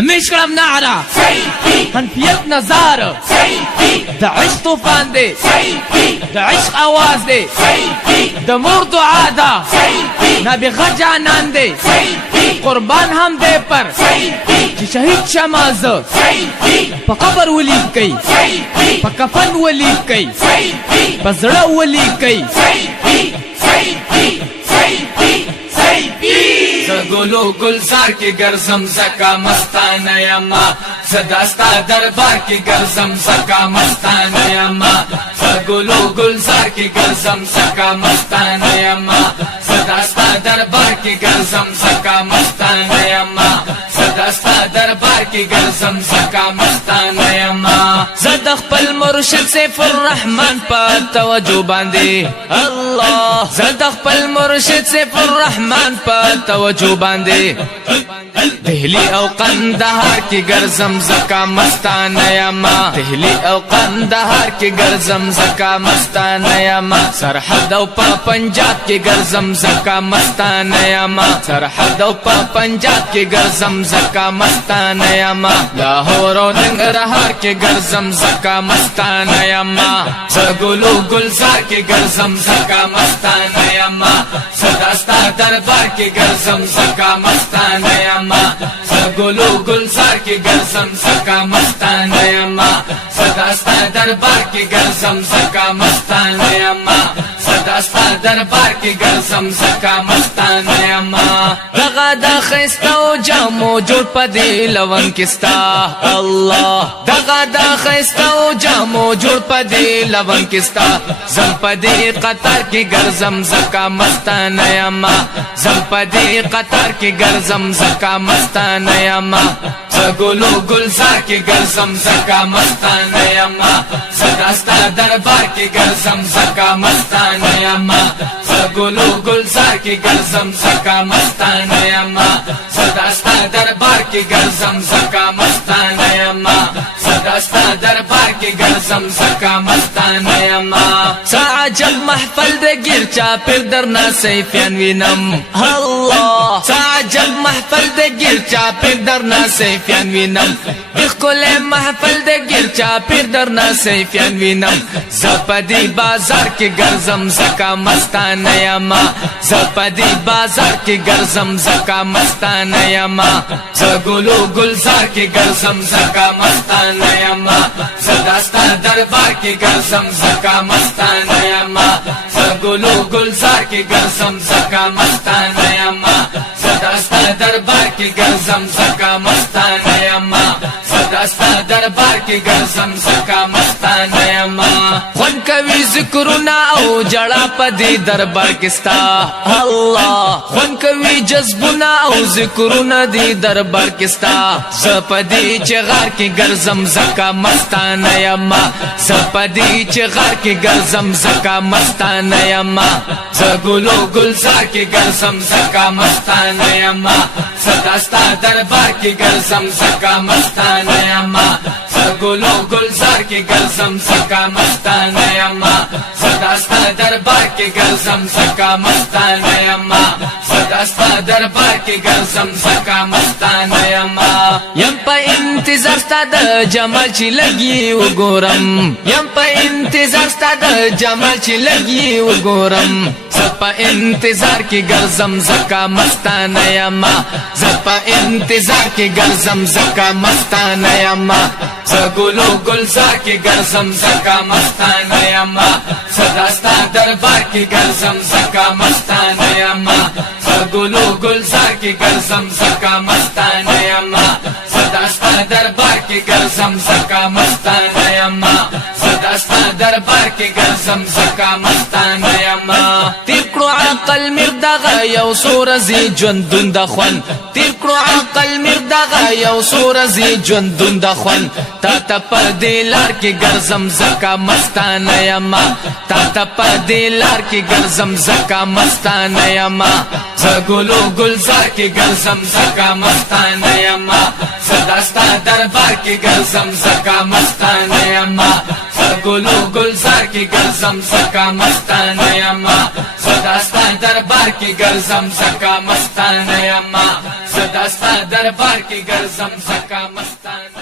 همیش کلم نعرہ حنفیت نظار دا عشق طوفان دے دا عشق آواز دے دا مور دعا دا نبی غجانان دے قربان ہم دے پر چی شہید شماز پا قبر ولید کئی پا کفن ولید کئی پا زڑا ولید کئی گلو گلزار کی گرزم زکا مستانه یما صداستا دربار کی گرزم زکا مستانه یما گلو گلزار کی گرزم زکا مستانه یما صداستا دربار کی گرزم زکا مستانه یما صداستا دربار کی گرزم زکا مستانه یما زد خپل مرشد سیف الرحمن پا توجه باندې الله زد خپل مرشد سیف الرحمن پا توجه باندې دهلی او قندهار کی گرزم زکا مستانه یما دهلی او قندهار کی گرزم زکا مستانه یما سرحد او پا پنجاب کی گرزم زکا مستانه یما سرحد او پا پنجاب کی گرزم زکا مستانه یما لاهور او ننګرهار کی گرزم زکا مستانه یما زګلو گلزار کی گرزم زکا مستانه یما صداستا دربار کی گرزم زکا مستانه یما زګلو گلزار کی گرزم زکا مستانه یما صداستا دربار کی گرزم زکا مستانه یما صداستا دربار کی گرزم زکا مستانه یما دغه د خستو جامو جوړ پدې لون کستا الله دغه د خستو جامو جوړ پدې لون کستا زم پدې قطر کی گرزم زکا مستانه یما زم پدې قطر کی گرزم زکا مستانه یما زګلو گلزار کی گرزم زکا مستانه یما صداستا دربار کی گرزم زکا مستانه یما زګلو گلزار کی گرزم زکا مستانه یما صداستا دربار کی گرزم زکا مستانه یما صداستا دربار کی گرزم زکا مستانه یما ساعجب محفل د گیر چا پر درنا سیفیان وینم الله ساعجب محفل د گیر چا پر درنا سیفیان وینم بخل محفل د گیر چا پر درنا سیفیان وینم زپدی بازار کی گرزم زکا مستانه یما زپدی بازار کی گرزم زکا مستانه یما زګلو گلزار کی گرزم زکا مستانه یما صداستا دربار کی گرزم زکا مستانه یما زګلو گلزار کی گرزم زکا مستانه یما صداستا دربار کی گرزم زکا مستانه یما صداستا دربار کی گرزم زکا مستانه یما خون کوي ذکرنا او جړه پدې دربار کستا الله خون کوي جذبنا او ذکرنا دې دربار کستا زپدې چغار کی گرزم زکا مستانه یما زپدې چغار کی گرزم زکا مستانه یما زګلو گلزار کی گرزم زکا مستانه یما صداستا دربار کی گرزم زکا مستانه یما زګلو گلزار کی گرزم زکا مستانه یما صداستا دربار کی گرزم زکا مستانه یما صداستا دربار کی گرزم زکا مستانه یما یم په انتظار ستا د جمال چې لګي وګورم یم په انتظار ستا د جمال چې لګي وګورم زپا انتظار کی گرزم زکا مستانه یما زپا انتظار کی گرزم زکا مستانه یما زګلو گلزار کی گرزم زکا مستانه یما صداستا دربار کی گرزم زکا مستانه یما زګلو گلزار کی گرزم زکا مستانه یما صداستا دربار کی گرزم زکا مستانه یما صداستا دربار کی گرزم زکا مستانه یما تیر کړو عقل مردغه یو سورزی ژوندون د خوان تیر کړو عقل مردغه یو سورزی ژوندون د خوان تا ته پر دې لار کې ګرځم زکا مستانه یما تا ته پر دې لار کې ګرځم زکا مستانه یما زګلو گلزار کی گرزم زکا مستانه یما صداستا دربار کی گرزم زکا مستانه یما زګلو گلزار کی گرزم زکا مستانه یما زداستا دربار کی گرزم زکا مستانه یما زداستا دربار کی گرزم زکا مستانه